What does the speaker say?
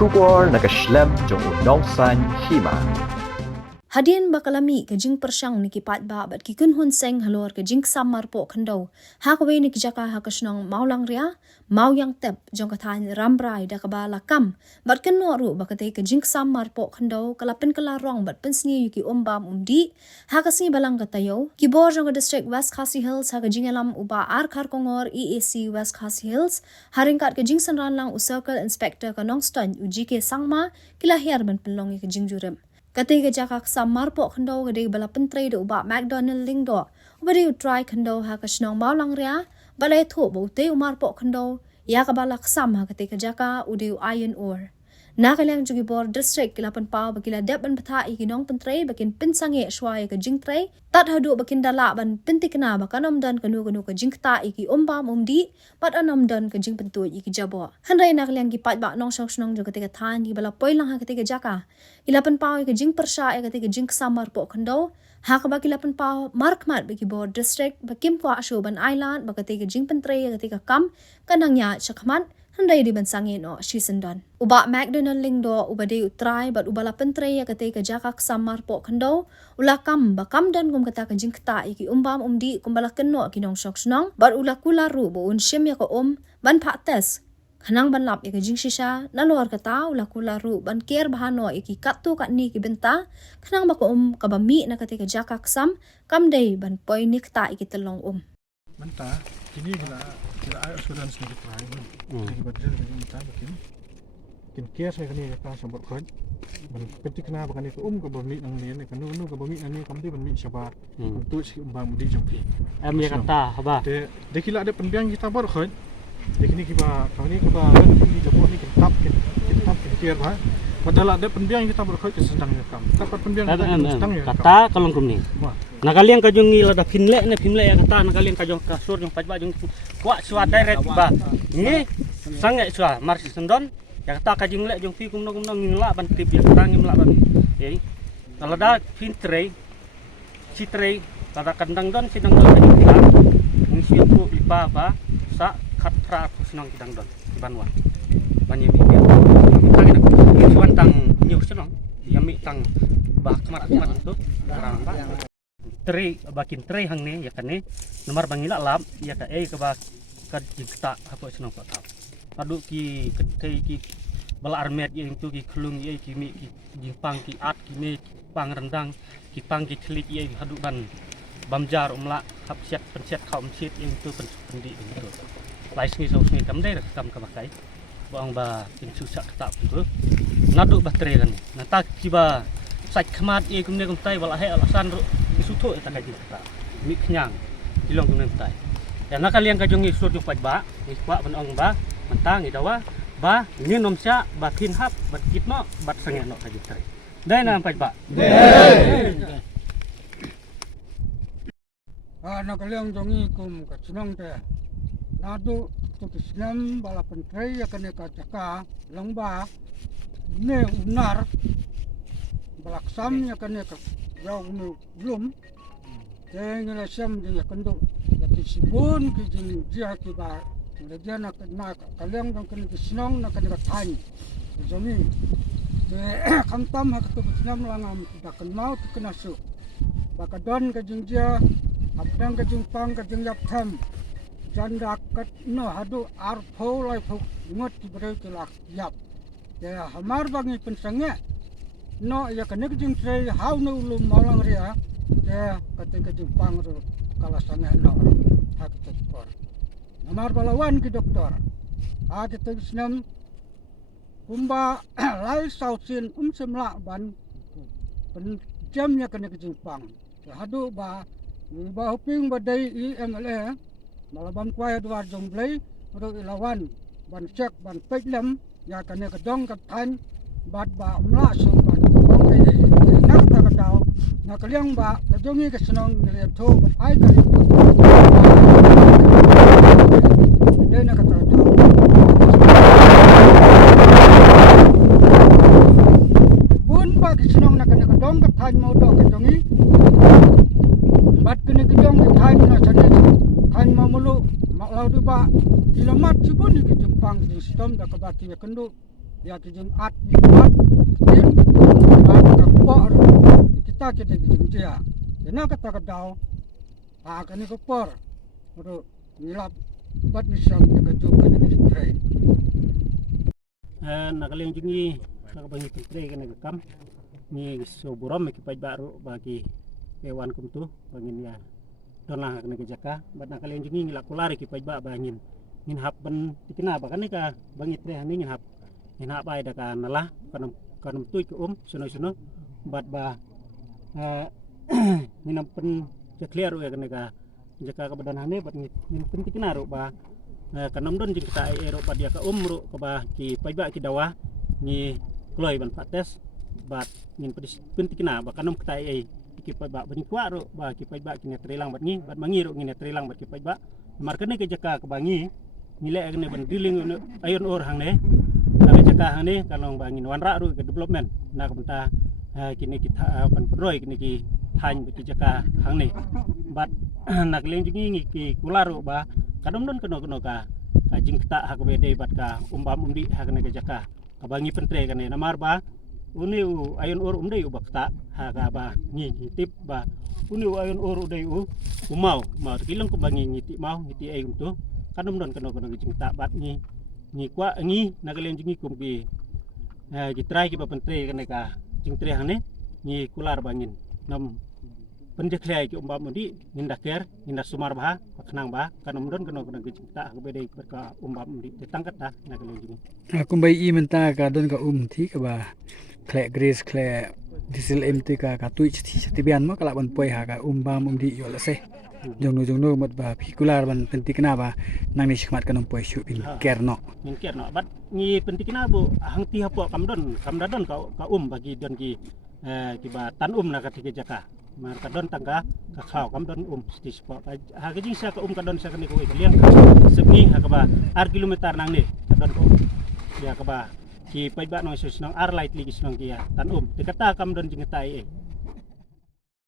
Shubor nakaslem jong unongsan hima. Hadian bakalami ke jing persyang ni kipat ba bat ki kun hun seng halor ke jing samar po khando ha kwe ni jaka ha kasnong maulang ria mau yang tep jong kathan rambrai da kabala kam bat ken no ru bakate ke jing samar po khando kala pen kala rong bat pen sni yuki umbam umdi ha kasni balang katayo ki bor jong district West Khasi Hills ha ke jing alam uba ar khar kongor EAC West Khasi Hills haring kat ke jing sanran lang u circle inspector ka nongstan uji ke sangma kila hiar ban penlong ke jing jurem Katiga jakak samar po khando gede bala pentre do ba McDonald ling do ubade try khando ha kasnong maulang ria balai tho bo te umar po khando ya ka balak sam ha katiga jaka ude iron ore nakalang jugi bor district kilapan pau bakila deban patha ikinong pentre bakin pinsange shwai ka jingtre tat hadu bakin dala ban pintikna bakanom dan kanu ka jingta iki umbam umdi pat anom dan ka jing pentu iki jabo handai nakalang gi pat ba nong snong jo katiga than gi bala poilang ha katiga jaka ilapan pau ka jing persha ka katiga jing samar po khando ha ka ba kilapan pau markmat bagi bor district bakim kwa ashoban island bakatiga jing pentre katiga kam kanangnya chakman handai di bansangin o shisendon uba McDonald ling do ubade utrai bat ubala pentre ya kate ka jakak samar po khando ula kam bakam dan gum kata ka jingkta iki umbam umdi kumbala kenno kinong shok snong bat ula kula ru bo un shem ya ko ban pha tes khanang ban lap ya ka jing shisha nalor kata ula kula ru ban ker bahano iki kattu ka ni ki benta khanang ba ko ka ba mi na kate ka jakak sam kam dei ban poi nikta iki telong Mentah, ini kita air sudah sedikit terakhir. Jadi betul jadi mentah begini. Kias saya kini kita sambut kod. Penting kenapa kan itu ke bumi nang ni kan nu ke bumi nang ni kamu dia bumi siapa untuk si umbang di jampi. Dia kata apa? Dia kira ada pendiang kita baru kod. Jadi kini kita kau ni kita di jemput ni kita kias bah. Padahal ada pendiang kita baru kod kesedang kam. Dapat pendiang sedang ya. Kata kalau kum ni. Nakalian kajung ngila da pinle ya kata nakalian kajung kasur yung pajba yung kwa swa direct ba ni sangai swa mar sendon ya kata kajung le yung fi kumno ngila ban tip ya kata ngila ban ye kalau da pin tray si tray kada kandang don sidang don kajung tila ngisi aku lipa ba sa khatra aku sinong kidang don banwa banyak mi ya kagina suan tang nyus sinong yami tang ba kamar itu orang ba tray bakin tray hang ne ya kane nomor bangila lam ya ka ke ba ka jikta apa senong ko tap adu ki ketei ki bala armet yang tu ki klung ye ki mi ki jipang ki at ki me pang rendang ki pang ki klik ye adu ban bamjar umla hap siat pensiat khaum sit yang tu pendi itu lais ni so sni kam dai kam ka bakai bang ba tin susah tap tu nadu baterai kan nata ki ba sai khamat ye kum ne kum tai wala he alasan isuto eta ka jikta mi khnyang dilong kum tai ya nakalian ka jong isur jong pajba ni kwa ban ong ba mentang ni dawa ba ni nomsya ba thin hap bat kitno bat sange no ka jikta dai na pajba dai nakalian jong ikum ka sinong te nadu tu kisnam bala pentrei ya kane ka jaka longba ne unar balaksam ya kane ka jauh belum dengan siam dia kendo lagi sibun ke dia tiba dia nak kalian kan kena senang nak kena tanya jadi kantam hak tu senang langam tidak kenal tu kena su bakadon ke dia abdang ke jingpang ke jingjap tham janda kat no hadu arpo lai phuk ngot diberi kelak yap ya hamar bangi pensangnya no ya kena jing tray how no ulum malang ria ya ketika jepang ru kalasane no hak tekor namar balawan ki doktor ada tegisnam kumba lai sausin semla ban jamnya kena jepang hadu ba hoping badai IMLA malabam kwai dua jomblai ru ilawan ban cek ban peklam ya kena kedong katan bat ba umla so ban nak tak tahu nak kalian ba kejongi ke senang ngeliat tu ai kali dia nak tahu pun ba ke senang nak kena kedong ke tan mau dok kejongi bat kena kedong ke tan nak cari tan mau mulu mak lau tu ba dilamat sibun di Jepang di sistem dak kebati kendu ya kijing at at tin ka por kita kita kijing dia kena kata kadau kani ko por ro ngilap bat ni sang ka jo ka ni tray nakaliang jungi nakabangi pintre kana kam ni so borom ki paj baru bagi hewan kum tu bangin ya donlah kana jaka bat nakaliang jungi ngilak kulari ki paj ba bangin ngin hap ban tikina ba kan ka bangi tre hani ngin hap ai da ka nalah kanam tu ke suno bat ba minam pen clear ya kana ka jaka ka badan hani bat ngin pen tikina ro ba kanam don jing kita ero bat dia ka ro ka ba ki paj ba ki dawa ni kloi ban pates bat ngin pen tikina ba kanam kita ki paj ba bani kwa ro ba ki paj ba ki netrilang bat ngi bat mangi ro ngi netrilang bat ki paj ba mar kene ke jaka ka bangi nilai agne ban drilling ayon or hang ne na jaka hang ne kalong bangin wanra ru ke development na ka kini kita ban peroi kini ki han ki jaka hang ne bat nak leng jingi ki kularo ba kadom don keno ka jing kita hak bede bat ka umbam undi hak ne ke jaka ka bangi pentre kan ne namar ba uni ayon or umdei u bakta ha ka ba ngi tip ba uni ayon or udei mau kilong ko bangi ngiti mau ngiti ay untu kanum don keno jing ta bat ni kwa ngi nagaleng jingi kum ki try ki ba pentre kan ka jing tre hane ni kular bangin nam penjeklai ki umbam undi ninda ker ninda sumar ba paknang ba kanum don keno jing ta ka bede ka umbam undi tetangkat ta nagaleng jingi kumbai I menta ka don ka thi ka ba kle grace kle diesel mt ka tuich thi bian mo kala ban poi ha ka bam di yo la se jongno mat ba pikular ban pentikna ba nang ni sikmat kanong poi shu bin kerno bat ni pentikna bu hang ti hapo kamdon ka bagi don ki ba tan na ka tike jaka mar ka don tangka ka khaw kamdon sti spo ha ka jing sa ka ka don sa ka ni ko ikliang sepni ha ka ba ar kilometer nang ni ka don ko ya ka ba ki paj ba no sus nang ar light ligis nang kia tan tikata kam don jing tai